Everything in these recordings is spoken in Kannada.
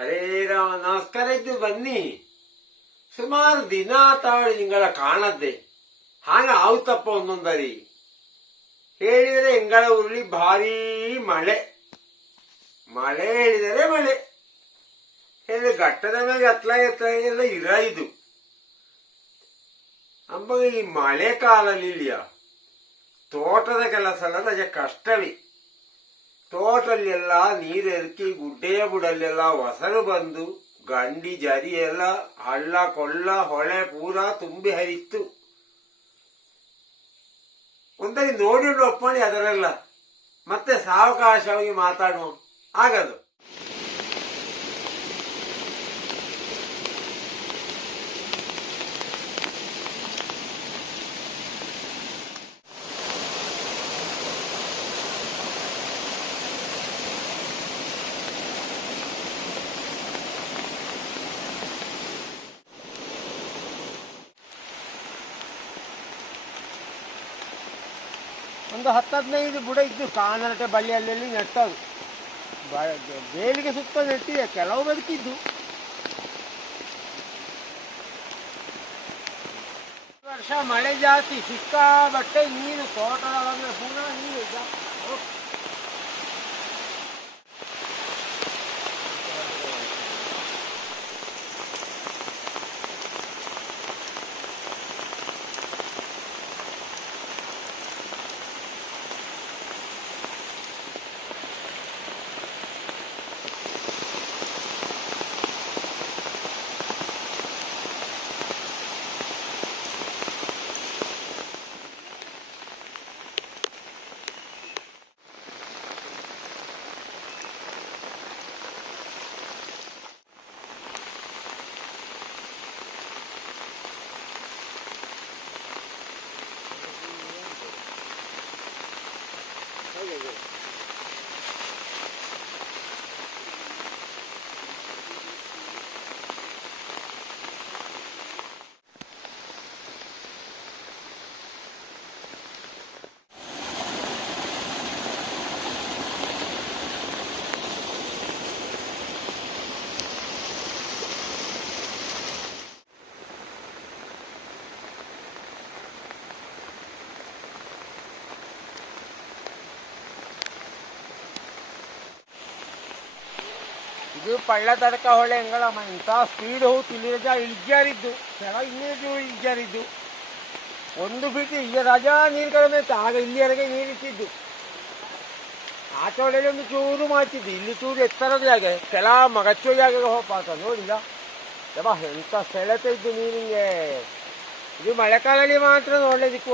ಹರೇ ರಾಮ ನಮಸ್ಕಾರ ಇದ್ದು ಬನ್ನಿ. ಸುಮಾರು ದಿನ ತಾವಳಿ ನಿಂಗಳ ಕಾಣದ್ದೆ. ಹಾಗ ಆವುತಪ್ಪ ಒಂದೊಂದರಿ. ಹೇಳಿದರೆ ಎಂಗಳ ಉರುಳಿ ಭಾರೀ ಮಳೆ. ಮಳೆ ಹೇಳಿದರೆ ಮಳೆ. ಹೇಳಿದ್ರೆ ಘಟ್ಟದ ಮೇಲೆ ಹತ್ಲ ಎಲ್ಲ ಇರ ಇದು ಅಂಬ ಈ ಮಳೆ ಕಾಲಲ್ಲಿ ಇಳಿಯ ತೋಟದ ಕೆಲಸ ಎಲ್ಲ ರಜೆ ಕಷ್ಟವೇ. ತೋಟಲ್ಲೆಲ್ಲ ನೀರು ಎರ್ಕಿ ಗುಡ್ಡೆಯ ಬುಡಲ್ಲೆಲ್ಲ ಹೊಸರು ಬಂದು ಗಂಡಿ ಜರಿಯೆಲ್ಲ ಹಳ್ಳ ಕೊಳ್ಳ ಹೊಳೆ ಪೂರ ತುಂಬಿ ಹರಿತ್ತು. ಒಂದಾಗಿ ನೋಡಿಡು ಒಪ್ಪಣಿ ಅದರಲ್ಲ. ಮತ್ತೆ ಸಾವಕಾಶವಾಗಿ ಮಾತಾಡುವ. ಆಗದು. ಒಂದು ಹತ್ತು ಹದಿನೈದು ಬುಡ ಇದ್ದು ಕಾನರಟೆ ಬಳ್ಳಿಯಲ್ಲೆಲ್ಲಿ ನೆಟ್ಟದು. ಬ- ಬೇಲಿಗೆ ಸುತ್ತ ನೆಟ್ಟಿದೆ, ಕೆಲವು ಬದುಕಿದ್ದು. ವರ್ಷ ಮಳೆ ಜಾಸ್ತಿ, ಸಿಕ್ಕಾಬಟ್ಟೆ ನೀರು, ತೋಟದ ಪುನಃ ನೀರು ಇದು ಪಳ್ಳ ತಡಕ ಹೊಳೆ ಹೆಂಗಳಮ್ಮ? ಇಂಥ ಸ್ಪೀಡ್ ಹೋಗಿ ಇಲ್ಲಿರಜ ಇಳಿಜಾರಿದ್ದು. ಕೆಳ ಇನ್ನೇಜು ಇಳಿಜಾರಿದ್ದು. ಒಂದು ಬಿಟ್ಟು ಈಗ ರಜಾ ನೀರು ಕಡಿಮೆ ಇತ್ತು ಆಗ ಇಲ್ಲಿವರೆಗೆ ನೀರಿಟ್ಟಿದ್ದು ಆಚೆ ಹೊಳೆಯಲ್ಲಿ ಒಂದು ಚೂರು ಮಾಡ್ತಿದ್ದು ಇಲ್ಲಿ ಚೂರು ಎತ್ತರದ ಜಾಗ. ಕೆಲ ಮಗಚ್ಚೋ ಜಾಗ ಹೋಗ್ಪಾತ ನೋಡಿಲ್ಲ. ಎಂಥ ಸೆಳೆತ ಇದ್ದು ನೀರಿಗೆ ಇದು ಮಳೆಕಾಲಲ್ಲಿ ಮಾತ್ರ ಒಳ್ಳೆ ದಿಕ್ಕು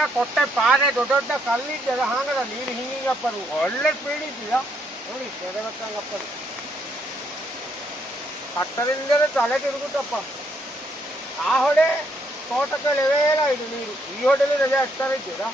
ನೀರಲ್ಲ ಕೊಟ್ಟೆ ಪಾರೆ ದೊಡ್ಡ ದೊಡ್ಡ ಕಲ್ಲಿದ್ದಲ್ಲ ಹಾಗಲ್ಲ, ನೀರು ಹಿಂಗಿಂಗಪ್ಪರು. ಒಳ್ಳೆ ಸ್ಪೀಡ್ ಇದ್ದೀಯ ನೋಡಿ ಕೆರೆಬೇಕಂಗಪ್ಪರು ಕಟ್ಟದಿಂದಲೇ ತಲೆ ತಿರುಗುತ್ತಪ್ಪ. ಆ ಹೊಡೆ ತೋಟಕ್ಕೆ ಲೆವೇಲ ಇದು ನೀರು. ಈ ಹೊಡೆಲಿ ಲೆವೆ ಹಚ್ತಾರೆ ಇದ್ದೀರಾ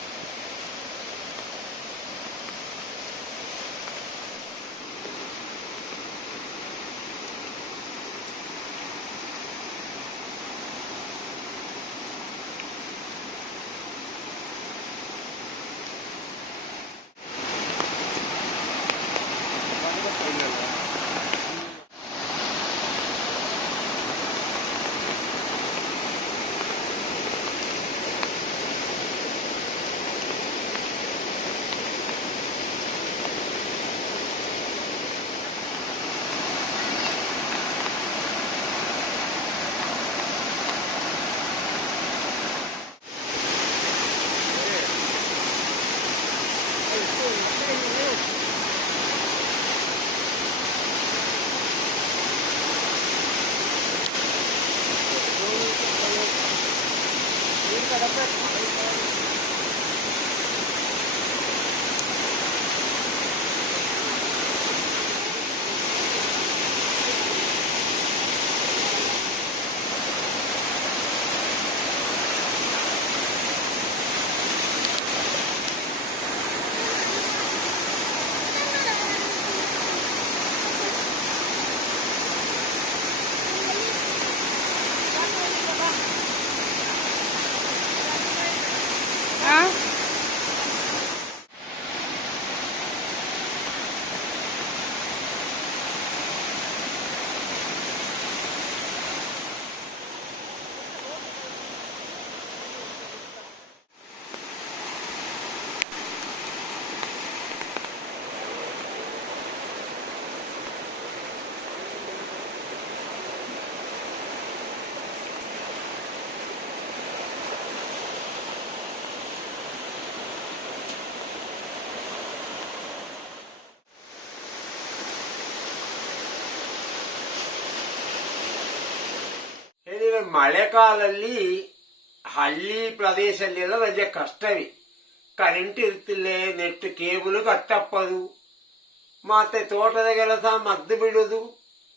separate ಹೇಳಿದ್ರೆ ಮಳೆಗಾಲಲ್ಲಿ ಹಳ್ಳಿ ಪ್ರದೇಶದಲ್ಲೆಲ್ಲ ರಜೆ ಕಷ್ಟವೇ. ಕರೆಂಟ್ ಇರ್ತಿಲ್ಲ ನೆಟ್ ಕೇಬಲ್ ಕಟ್ಟಪ್ಪದು, ಮತ್ತೆ ತೋಟದ ಕೆಲಸ ಮದ್ದು ಬಿಡೋದು,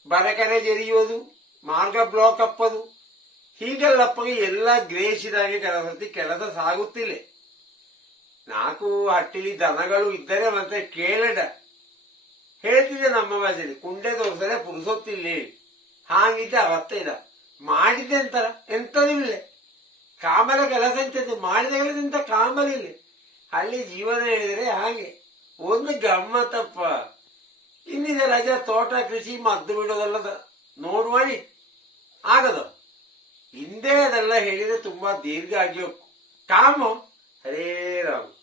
ಬರಕರೆ ಜರಿಯೋದು, ಮಾರ್ಗ ಬ್ಲಾಕ್ ಅಪ್ಪದು. ಹೀಗೆಲ್ಲಪ್ಪಗೆ ಎಲ್ಲ ಗ್ರೇಸಿದಾಗೆ ಕೆಲಸತಿ ಕೆಲಸ ಸಾಗುತ್ತಿಲ್ಲ. ನಾಲ್ಕು ಹಟ್ಟಿಲಿ ದನಗಳು ಇದ್ದರೆ ಮತ್ತೆ ಕೇಳಡ. ಹೇಳ್ತಿದ್ದೆ ನಮ್ಮ ಭಾಷೆಯಲ್ಲಿ ಕುಂಡೆ ತೋರಿಸದೆ ಪುರುಸೊತ್ತಿಲ್ಲ. ಹಾಗಿದ್ದ ಇದ. ಮಾಡಿದ್ದೆ ಅಂತಾರ ಎಂತದಿಲ್ಲ ಇಲ್ಲ. ಕಾಮಲ ಕೆಲಸ ಎಂತದ್ದು ಮಾಡಿದ ಕಾಮಲ ಇಲ್ಲ. ಅಲ್ಲಿ ಜೀವನ ಹೇಳಿದ್ರೆ ಹಾಗೆ. ಒಂದು ಗಮ್ಮತ್ತಪ್ಪ. ಇನ್ನಿದೆ ರಜಾ, ತೋಟ, ಕೃಷಿ, ಮದ್ದು ಬಿಡೋದಲ್ಲ ಮಾಡಿ. ಆಗದ. ಹಿಂದೆ ಅದೆಲ್ಲ ಹೇಳಿದ್ರೆ ತುಂಬಾ ದೀರ್ಘ ಆಗಿ ಹೋಗ್ಕು ಕಾಮ? ಹರೇ ರಾಮ್.